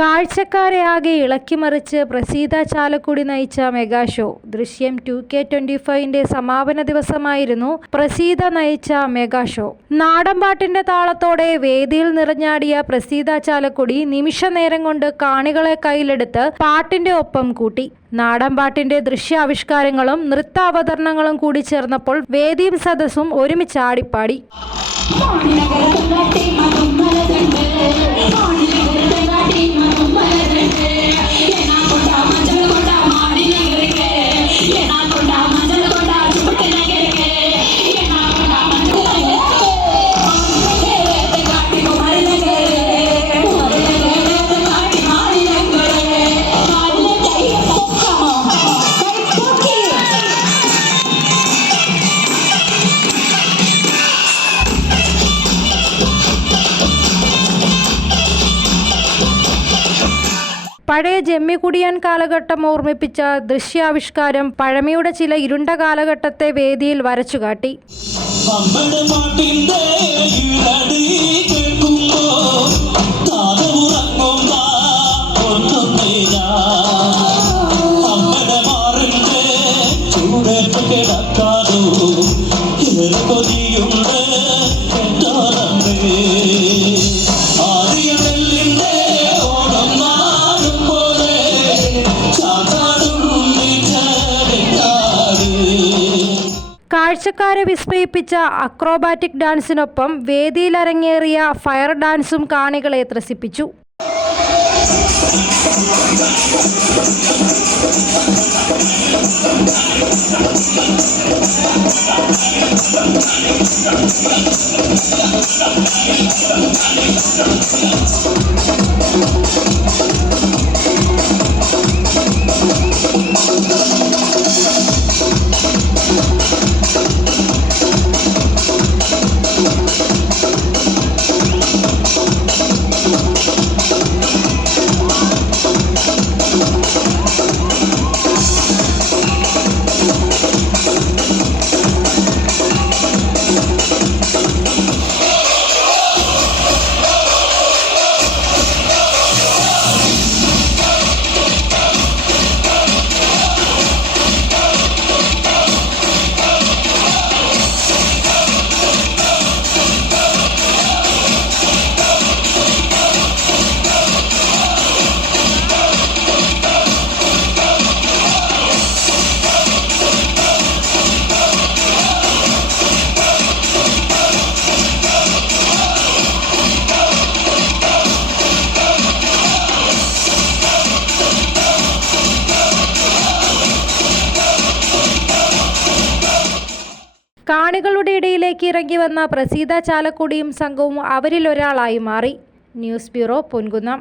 കാഴ്ചക്കാരെ ആകെ ഇളക്കിമറിച്ച് പ്രസീത ചാലക്കുടി നയിച്ച mega show. Drishyam two K twenty ഫൈവിന്റെ സമാപന ദിവസമായിരുന്നു പ്രസീത നയിച്ച മെഗാ ഷോ. നാടൻപാട്ടിന്റെ താളത്തോടെ വേദിയിൽ നിറഞ്ഞാടിയ പ്രസീത ചാലക്കുടി നിമിഷ നേരം കൊണ്ട് കാണികളെ കയ്യിലെടുത്ത് പാട്ടിന്റെ ഒപ്പം കൂട്ടി. നാടൻപാട്ടിന്റെ ദൃശ്യാവിഷ്കാരങ്ങളും നൃത്താവതരണങ്ങളും കൂടി ചേർന്നപ്പോൾ വേദിയും സദസ്സും ഒരുമിച്ച് ആടിപ്പാടി. പഴയ ജമ്മികുടിയാൻ കാലഘട്ടം ഓർമ്മിപ്പിച്ച ദൃശ്യാവിഷ്കാരം പഴമയുടെ ചില ഇരുണ്ട കാലഘട്ടത്തെ വേദിയിൽ വരച്ചുകാട്ടി. അമ്മയുടെ പാട്ടിന്റെ ഈരടി കാഴ്ചക്കാരെ വിസ്മയിപ്പിച്ച അക്രോബാറ്റിക് ഡാൻസിനൊപ്പം വേദിയിൽ അരങ്ങേറിയ ഫയർ ഡാൻസും കാണികളെ ത്രസിപ്പിച്ചു. കാണികളുടെ ഇടയിലേക്ക് ഇറങ്ങി വന്ന പ്രസീത ചാലക്കുടിയും സംഘവും അവരിലൊരാളായി മാറി. News bureau Ponkunnam.